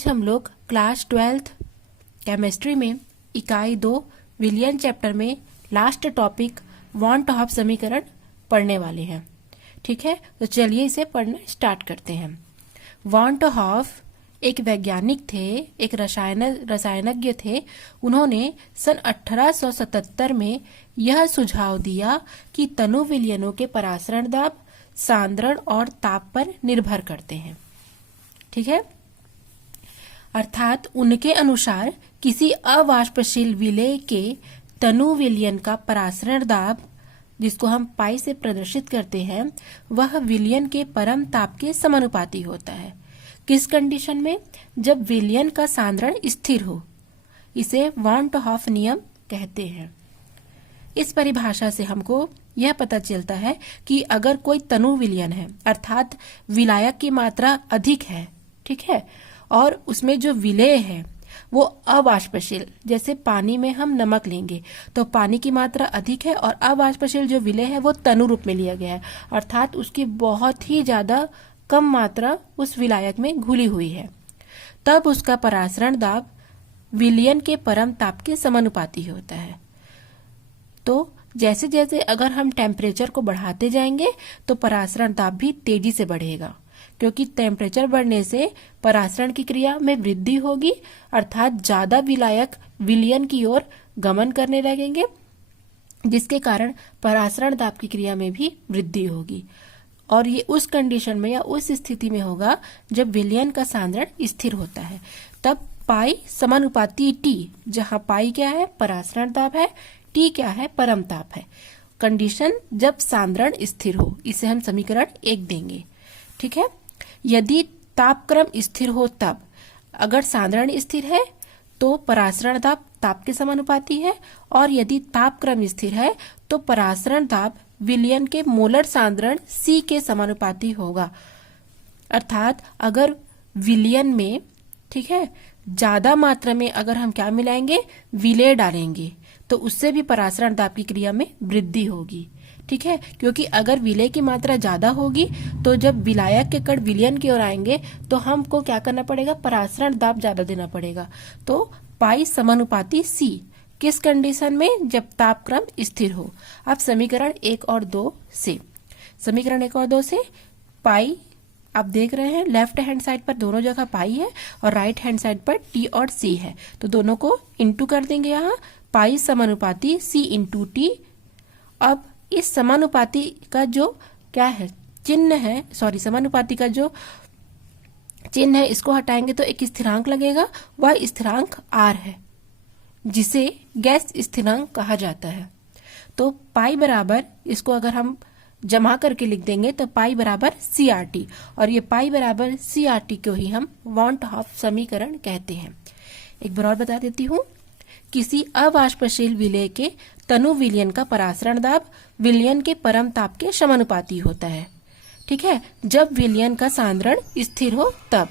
आज हम लोग क्लास 12th केमिस्ट्री में इकाई 2 विलियन चैप्टर में लास्ट टॉपिक वांट ऑफ समीकरण पढ़ने वाले हैं। ठीक है, तो चलिए इसे पढ़ना स्टार्ट करते हैं। वांट ऑफ एक वैज्ञानिक थे, एक रसायनज्ञ थे। उन्होंने सन 1877 में यह सुझाव दिया कि तनु विलयनों के परासरण दाब, सांद्रण और ताप पर निर्भर करते हैं। ठीक है, अर्थात उनके अनुसार किसी अवाष्पशील विलेय के तनु विलयन का परासरण दाब, जिसको हम पाई से प्रदर्शित करते हैं, वह विलयन के परम ताप के समानुपाती होता है। किस कंडीशन में? जब विलयन का सांद्रण स्थिर हो। इसे वांट ऑफ नियम कहते हैं। इस परिभाषा से हमको यह पता चलता है कि अगर कोई तनु विलयन है, अर्थात विलायक की मात्रा अधिक है, ठीक है, और उसमें जो विलेय है वो अवाष्पशील, जैसे पानी में हम नमक लेंगे तो पानी की मात्रा अधिक है और अवाष्पशील जो विलेय है वो तनु रूप में लिया गया है, अर्थात उसकी बहुत ही ज्यादा कम मात्रा उस विलायक में घुली हुई है, तब उसका परासरण दाब विलयन के परम ताप के समानुपाती होता है। तो जैसे जैसे अगर हम टेम्परेचर को बढ़ाते जाएंगे तो परासरण दाब भी तेजी से बढ़ेगा, क्योंकि टेम्परेचर बढ़ने से परासरण की क्रिया में वृद्धि होगी, अर्थात ज्यादा विलायक विलयन की ओर गमन करने लगेंगे, जिसके कारण परासरण दाब की क्रिया में भी वृद्धि होगी। और ये उस कंडीशन में या उस स्थिति में होगा जब विलयन का सांद्रण स्थिर होता है। तब पाई समानुपाती टी, जहां पाई क्या है? परासरण दाब है, टी क्या है? परम ताप है। कंडीशन जब सांद्रण स्थिर हो, इसे हम समीकरण 1 देंगे। ठीक है, यदि तापक्रम स्थिर हो तब, अगर सांद्रण स्थिर है तो परासरण दाब ताप के समानुपाती है, और यदि तापक्रम स्थिर है तो परासरण दाब विलयन के मोलर सांद्रण C के समानुपाती होगा। अर्थात अगर विलयन में, ठीक है, ज्यादा मात्रा में अगर हम क्या मिलाएंगे? विलेय डालेंगे, तो उससे भी परासरण दाब की क्रिया में वृद्धि होगी। ठीक है, क्योंकि अगर विलेय की मात्रा ज्यादा होगी तो जब विलायक के कण विलयन की ओर आएंगे तो हमको क्या करना पड़ेगा? परासरण दाब ज्यादा देना पड़ेगा। तो पाई समानुपाती C किस कंडीशन में? जब तापक्रम स्थिर हो। अब समीकरण 1 और 2 से, समीकरण 1 और 2 से पाई आप देख रहे हैं लेफ्ट हैंड साइड पर दोनों जगह पाई है और राइट हैंड साइड पर टी और सी है, तो दोनों को इंटू कर देंगे। यहाँ पाई समानुपाती सी इंटू टी। अब इस समानुपाती का जो क्या है चिन्ह है, समानुपाती का जो चिन्ह है इसको हटाएंगे तो एक स्थिरांक लगेगा, वह स्थिरांक आर है, जिसे गैस स्थिरांक कहा जाता है। तो पाई बराबर, इसको अगर हम जमा करके लिख देंगे तो पाई बराबर CRT, और ये पाई बराबर CRT को ही हम वांट ऑफ समीकरण कहते हैं। एक बार और बता देती हूँ, किसी अवाष्पशील विलेय के तनु विलयन का परासरण दाब विलयन के परम ताप के समानुपाती होता है। ठीक है, जब विलयन का सांद्रण स्थिर हो तब।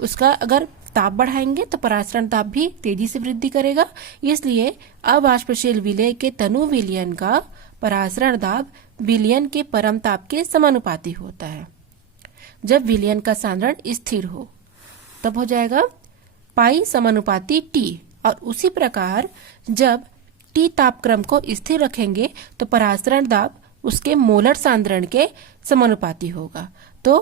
उसका अगर ताप बढ़ाएंगे तो परासरण ताप भी तेजी से वृद्धि करेगा, इसलिए अवाष्पशील विलेय के तनु विलयन का परासरण दाब विलयन के परम ताप के समानुपाती होता है। जब विलयन का सांद्रण स्थिर हो तब हो जाएगा पाई समानुपाती टी, और उसी प्रकार जब टी तापक्रम को स्थिर रखेंगे तो परासरण दाब उसके मोलर सांद्रण के समानुपाती होगा। तो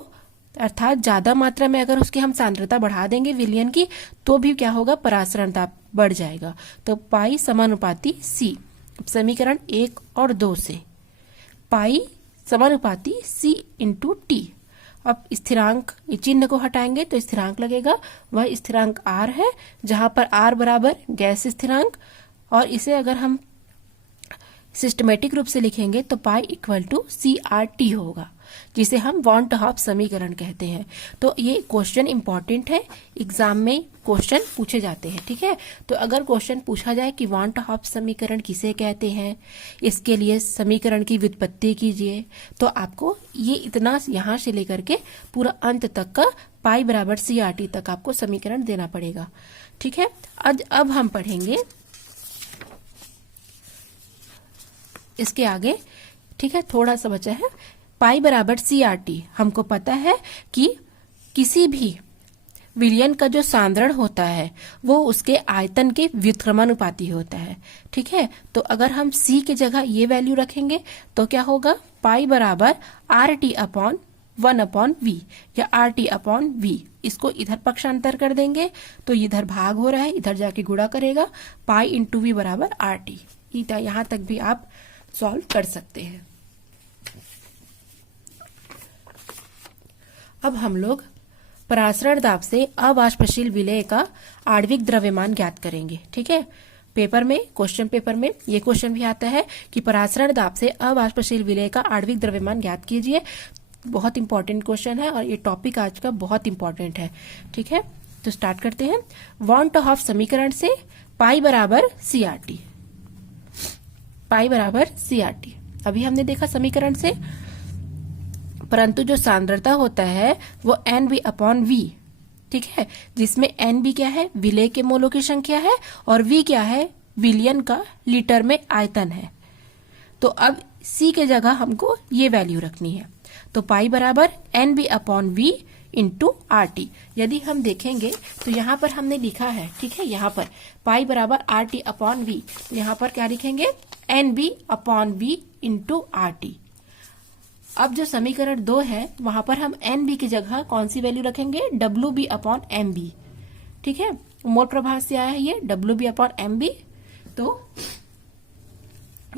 अर्थात ज्यादा मात्रा में अगर उसकी हम सांद्रता बढ़ा देंगे विलयन की तो भी क्या होगा? परासरण ताप बढ़ जाएगा। तो पाई समानुपाती C। समीकरण 1 और 2 से पाई समानुपाती C इंटू टी। अब स्थिरांक चिन्ह को हटाएंगे तो स्थिरांक लगेगा, वह स्थिरांक R है, जहां पर R बराबर गैस स्थिरांक, और इसे अगर हम सिस्टमेटिक रूप से लिखेंगे तो पाई इक्वल टू CRT होगा, जिसे हम वांट ऑफ समीकरण कहते हैं। तो ये क्वेश्चन इंपॉर्टेंट है, एग्जाम में क्वेश्चन पूछे जाते हैं। ठीक है, तो अगर क्वेश्चन पूछा जाए कि वांट ऑफ समीकरण किसे कहते हैं, इसके लिए समीकरण की व्युत्पत्ति कीजिए, तो आपको ये इतना यहाँ से लेकर के पूरा अंत तक का पाई बराबर CRT तक आपको समीकरण देना पड़ेगा। ठीक है, अब हम पढ़ेंगे इसके आगे। ठीक है, थोड़ा सा बचा है। पाई बराबर CRT, हमको पता है कि किसी भी विलयन का जो सांद्रण होता है वो उसके आयतन के व्युत्क्रमानुपाती होता है। ठीक है, तो अगर हम C की जगह ये वैल्यू रखेंगे तो क्या होगा, पाई बराबर RT अपॉन 1/V या RT अपॉन V। इसको इधर पक्षांतर कर देंगे तो इधर भाग हो रहा है, इधर जाके गुणा करेगा, पाई इंटू V बराबर RT। यहां तक भी आप सॉल्व कर सकते हैं। अब हम लोग परासरण दाब से अवाष्पशील विलेय का आणविक द्रव्यमान ज्ञात करेंगे। ठीक है, पेपर में, क्वेश्चन पेपर में ये क्वेश्चन भी आता है कि परासरण दाब से अवाष्पशील विलेय का आणविक द्रव्यमान ज्ञात कीजिए। बहुत इंपॉर्टेंट क्वेश्चन है और ये टॉपिक आज का बहुत इंपॉर्टेंट है। ठीक है, तो स्टार्ट करते हैं। वॉन टू हॉफ समीकरण से पाई बराबर CRT, पाई बराबर CRT अभी हमने देखा समीकरण से, परंतु जो सांद्रता होता है वो NB अपॉन V। ठीक है, जिसमें NB क्या है, विलेय के मोलों की संख्या है, और V क्या है, विलयन का लीटर में आयतन है। तो अब C के जगह हमको ये वैल्यू रखनी है, तो पाई बराबर NB upon V into RT। यदि हम देखेंगे तो यहाँ पर हमने लिखा है, ठीक है, यहाँ पर पाई बराबर RT अपॉन V, यहाँ पर क्या लिखेंगे, NB upon V into RT। अब जो समीकरण 2 है वहां पर हम NB की जगह कौन सी वैल्यू रखेंगे, WB अपॉन MB। ठीक है, मोल प्रभाव से आया है ये WB अपॉन MB। तो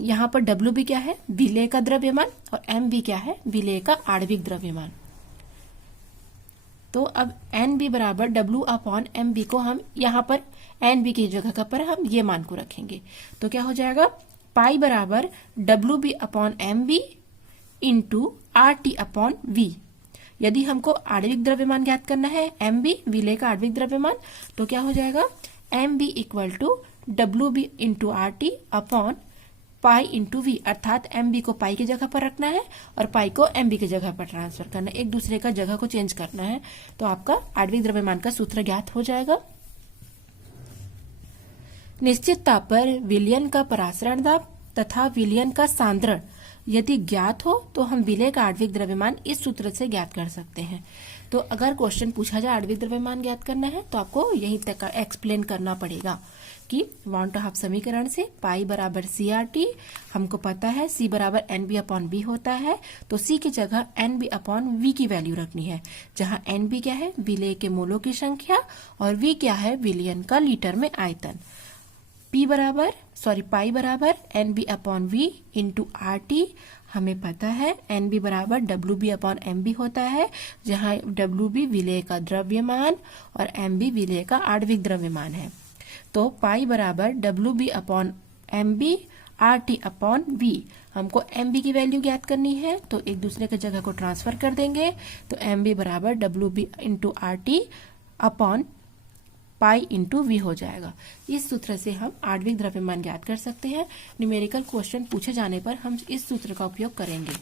यहां पर WB क्या है, विलेय का द्रव्यमान, और MB क्या है, विलेय का आणविक द्रव्यमान। तो अब NB बराबर W अपॉन MB को हम यहाँ पर NB की जगह पर हम ये मान को रखेंगे, तो क्या हो जाएगा, पाई बराबर WB upon MB into RT upon V। यदि हमको आणविक द्रव्यमान ज्ञात करना है, MB विलेय का आणविक द्रव्यमान, तो क्या हो जाएगा, MB equal to WB into RT upon pi into V। अर्थात MB को पाई की जगह पर रखना है और पाई को MB की जगह पर ट्रांसफर करना है, एक दूसरे का जगह को चेंज करना है, तो आपका आणविक द्रव्यमान का सूत्र ज्ञात हो जाएगा। निश्चित ताप पर विलयन का परासरण दाब तथा विलयन का सांद्रण यदि ज्ञात हो तो हम विलेय का आणविक द्रव्यमान इस सूत्र से ज्ञात कर सकते हैं। तो अगर क्वेश्चन पूछा जाए आणविक द्रव्यमान ज्ञात करना है तो आपको यहीं तक एक्सप्लेन करना पड़ेगा कि वॉन टू हाफ समीकरण से पाई बराबर CRT, हमको पता है C बराबर NB अपॉन B होता है, तो C की जगह NB अपॉन V की वैल्यू रखनी है, जहां NB क्या है, विलेय के मोलों की संख्या, और V क्या है, विलयन का लीटर में आयतन। पाई बराबर NB upon V into RT, हमें पता है NB बराबर WB अपॉन MB होता है, जहां WB विलेय का द्रव्यमान और MB विलेय का आणविक द्रव्यमान है। तो पाई बराबर WB upon MB RT upon V। हमको MB की वैल्यू ज्ञात करनी है, तो एक दूसरे के जगह को ट्रांसफर कर देंगे, तो MB बराबर WB into RT upon pi into V हो जाएगा। इस सूत्र से हम आणविक द्रव्यमान ज्ञात कर सकते हैं। न्यूमेरिकल क्वेश्चन पूछे जाने पर हम इस सूत्र का उपयोग करेंगे।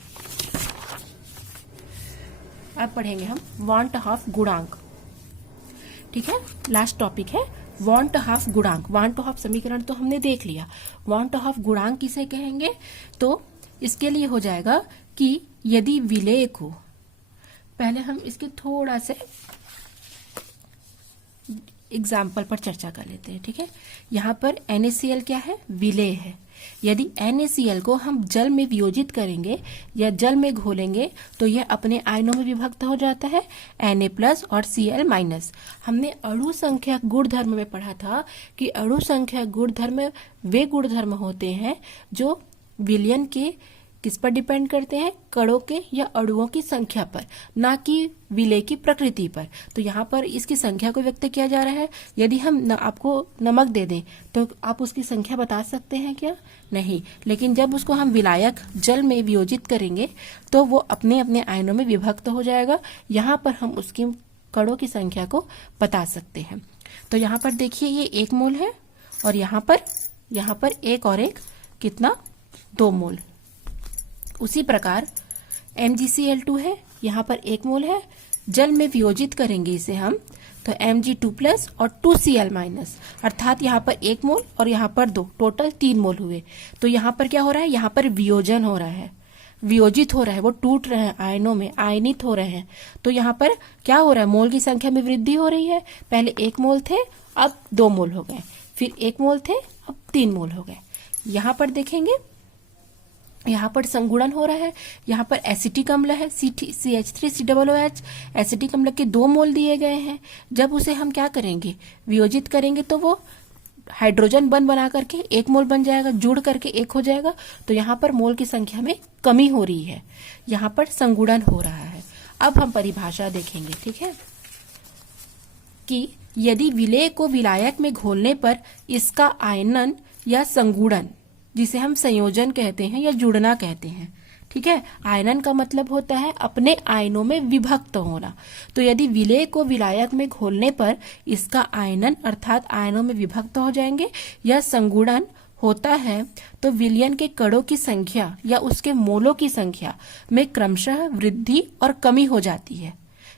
अब पढ़ेंगे हम वांट हाफ गुणांक। ठीक है, लास्ट टॉपिक है वांट हाफ गुणांक। वांट हाफ समीकरण तो हमने देख लिया, वांट हाफ गुणांक किसे कहेंगे, तो इसके लिए हो जाएगा कि यदि विलेय को, पहले हम इसके थोड़ा से एग्जाम्पल पर चर्चा कर लेते हैं। ठीक है, यहाँ पर NaCl क्या है, विलेय है। यदि NaCl को हम जल में वियोजित करेंगे या जल में घोलेंगे तो यह अपने आयनों में विभक्त हो जाता है, Na+ और Cl-। हमने अणु संख्या गुणधर्म में पढ़ा था कि अणु संख्या गुणधर्म वे गुणधर्म होते हैं जो विलयन के किस पर डिपेंड करते हैं, कणों के या अणुओं की संख्या पर, ना कि विलेय की प्रकृति पर। तो यहाँ पर इसकी संख्या को व्यक्त किया जा रहा है। यदि हम आपको नमक दे दें तो आप उसकी संख्या बता सकते हैं क्या, नहीं, लेकिन जब उसको हम विलायक जल में वियोजित करेंगे तो वो अपने अपने आयनों में विभक्त हो जाएगा। यहाँ पर हम उसकी कणों की संख्या को बता सकते हैं। तो यहाँ पर देखिए ये 1 मोल है और यहाँ पर 1 और 1 कितना, 2 मोल। उसी प्रकार MgCl2 है, यहाँ पर 1 मोल है, जल में वियोजित करेंगे इसे हम तो Mg2+ और 2Cl-, अर्थात यहाँ पर 1 मोल और यहाँ पर 2, टोटल 3 मोल हुए। तो यहाँ पर क्या हो रहा है, यहाँ पर वियोजन हो रहा है। वियोजित हो रहा है, वो टूट रहे हैं आयनों में, आयनित हो रहे हैं, तो यहाँ पर क्या हो रहा है, मोल की संख्या में वृद्धि हो रही है। पहले 1 मोल थे, अब 2 मोल हो गए, फिर 1 मोल थे, अब 3 मोल हो गए। यहाँ पर देखेंगे, यहाँ पर संगुणन हो रहा है, यहाँ पर एसिटिक अम्ल है CH3COOH, एसिटिक अम्ल के 2 मोल दिए गए हैं। जब उसे हम क्या करेंगे, वियोजित करेंगे, तो वो हाइड्रोजन बना करके 1 मोल बन जाएगा, जुड़ करके 1 हो जाएगा। तो यहाँ पर मोल की संख्या में कमी हो रही है, यहाँ पर संगुणन हो रहा है। अब हम परिभाषा देखेंगे, ठीक है, कि यदि विलेय को विलायक में घोलने पर इसका आयनन या संगुणन, जिसे हम संयोजन कहते हैं या जुड़ना कहते हैं, ठीक है, आयनन का मतलब होता है अपने आयनों में विभक्त होना। तो यदि विलेय को विलायक में घोलने पर इसका आयनन अर्थात आयनों में विभक्त हो जाएंगे या संगुणन होता है, तो विलयन के कणों की संख्या या उसके मोलों की संख्या में क्रमशः वृद्धि और कमी हो जाती है।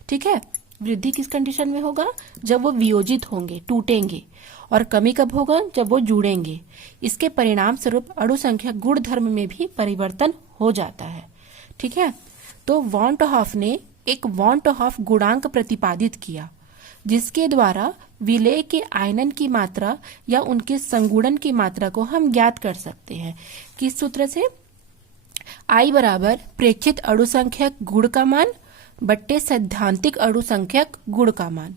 ठीक है, वृद्धि किस कंडीशन में होगा, जब वो वियोजित होंगे, टूटेंगे, और कमी कब होगा, जब वो जुड़ेंगे। इसके परिणाम स्वरूप अणु संख्या गुण धर्म में भी परिवर्तन हो जाता है। ठीक है, तो वॉन टू हॉफ ने एक वॉन टू हॉफ गुणांक प्रतिपादित किया, जिसके द्वारा विलेय के आयनन की मात्रा या उनके संगुणन की मात्रा को हम ज्ञात कर सकते हैं। किस सूत्र से, I बराबर प्रेक्षित अणु संख्यक गुण का मान बट्टे सैद्धांतिक अणु संख्यक गुण का मान,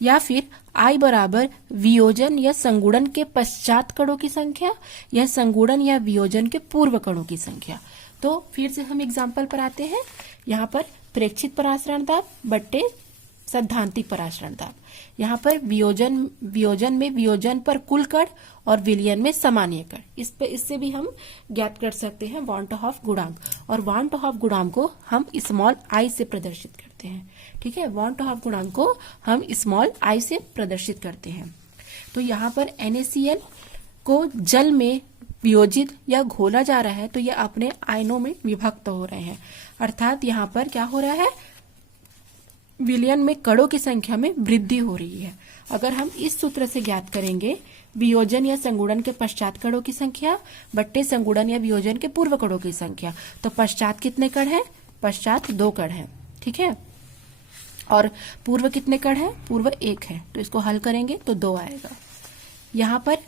या फिर I बराबर वियोजन या संगुणन के पश्चात कणों की संख्या या संगुणन या वियोजन के पूर्व कणों की संख्या। तो फिर से हम एग्जाम्पल पर आते हैं। यहाँ पर प्रेक्षित परासरण दाब बट्टे सैद्धांतिक परासरण दाब। यहाँ पर वियोजन में वियोजन पर कुल कण और विलयन में सामान्य कण, इससे भी हम ज्ञात कर सकते हैं वॉन टू हॉफ गुणांक। और वॉन टू हॉफ गुणांक को हम स्मॉल I से प्रदर्शित करते हैं। ठीक है, वॉन टू हॉफ गुणांक को हम स्मॉल I से प्रदर्शित करते हैं। तो यहाँ पर NaCl को जल में वियोजित या घोला जा रहा है, तो ये अपने आयनों में विभक्त हो रहे हैं, अर्थात यहाँ पर क्या हो रहा है, विलयन में कणों की संख्या में वृद्धि हो रही है। अगर हम इस सूत्र से ज्ञात करेंगे वियोजन या संगुणन के पश्चात कणों की संख्या बट्टे संगुणन या वियोजन के पूर्व कणों की संख्या, तो पश्चात कितने कण है, पश्चात 2 कण है। ठीक है, और पूर्व कितने कण है, पूर्व 1 है, तो इसको हल करेंगे तो 2 आएगा। यहाँ पर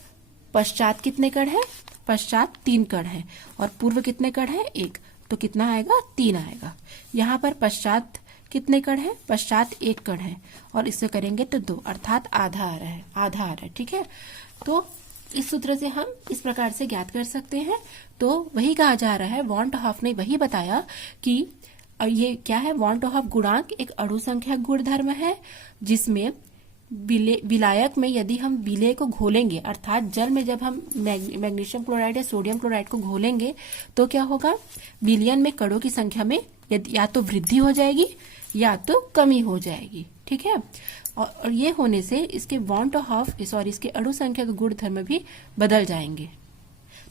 पश्चात कितने कण है, पश्चात 3 कण है, और पूर्व कितने कण है, 1, तो कितना आएगा, 3 आएगा। यहाँ पर पश्चात कितने कण है, पश्चात 1 कण है, और इससे करेंगे तो 2, अर्थात आधा आ रहा है, आधा आ रहा है। ठीक है, तो इस सूत्र से हम इस प्रकार से ज्ञात कर सकते हैं। तो वही कहा जा रहा है, वॉन टू हॉफ ने वही बताया कि ये क्या है, वॉन टू हॉफ गुणांक एक अणु संख्या गुणधर्म है, जिसमें विलायक में यदि हम विलेय को घोलेंगे, अर्थात जल में जब हम मैग्नीशियम क्लोराइड या सोडियम क्लोराइड को घोलेंगे, तो क्या होगा, विलयन में कणों की संख्या में या तो वृद्धि हो जाएगी या तो कमी हो जाएगी। ठीक है, और ये होने से इसके वॉन टू हॉफ इसके अणु संख्या के गुण धर्म भी बदल जाएंगे।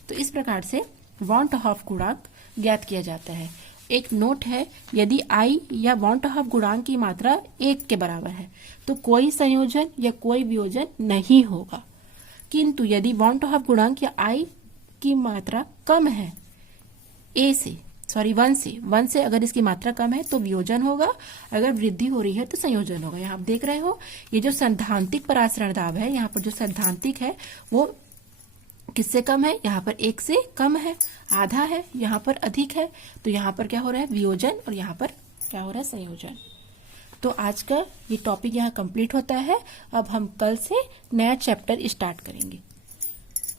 तो इस प्रकार से वॉन टू हॉफ गुणांक ज्ञात किया जाता है। एक नोट है, यदि I या वॉन टू हॉफ गुणांक की मात्रा 1 के बराबर है तो कोई संयोजन या कोई वियोजन नहीं होगा, किंतु यदि वॉन टू हॉफ गुणांक या I की मात्रा कम है 1 से अगर इसकी मात्रा कम है तो वियोजन होगा, अगर वृद्धि हो रही है तो संयोजन होगा। यहाँ आप देख रहे हो, ये जो सैद्धांतिक परासरण दाब है, यहाँ पर जो सैद्धांतिक है वो किससे कम है, यहाँ पर 1 से कम है, आधा है, यहाँ पर अधिक है, तो यहाँ पर क्या हो रहा है, वियोजन, और यहाँ पर क्या हो रहा है, संयोजन। तो आज का ये टॉपिक यहाँ कंप्लीट होता है। अब हम कल से नया चैप्टर स्टार्ट करेंगे।